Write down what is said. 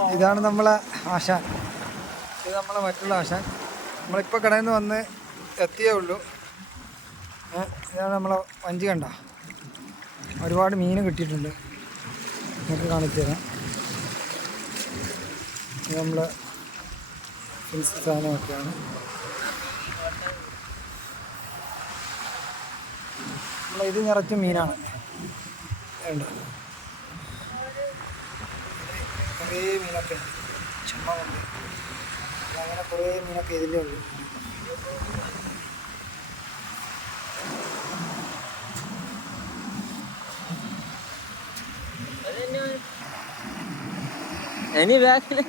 ഇതാണ് നമ്മളെ ആശാൻ. ഇത് നമ്മളെ മറ്റുള്ള ആശാൻ. നമ്മളിപ്പോൾ കടയിൽ നിന്ന് വന്ന് എത്തിയേ ഉള്ളൂ. ഇതാണ് നമ്മളെ വഞ്ചി. കണ്ട ഒരുപാട് മീൻ കിട്ടിയിട്ടുണ്ട്. നമുക്ക് കാണിച്ചു തരാം. ഇത് നമ്മളെ സാധനമൊക്കെയാണ്. ഇത് നിറച്ചും മീനാണ്. ഉണ്ട് കുറേ മീനൊക്കെ ഉണ്ട്. ചുമ്മുണ്ട്. അങ്ങനെ കുറേ മീനൊക്കെ ഇതിലേ ഉള്ളൂ. ഇനി ബാക്കില്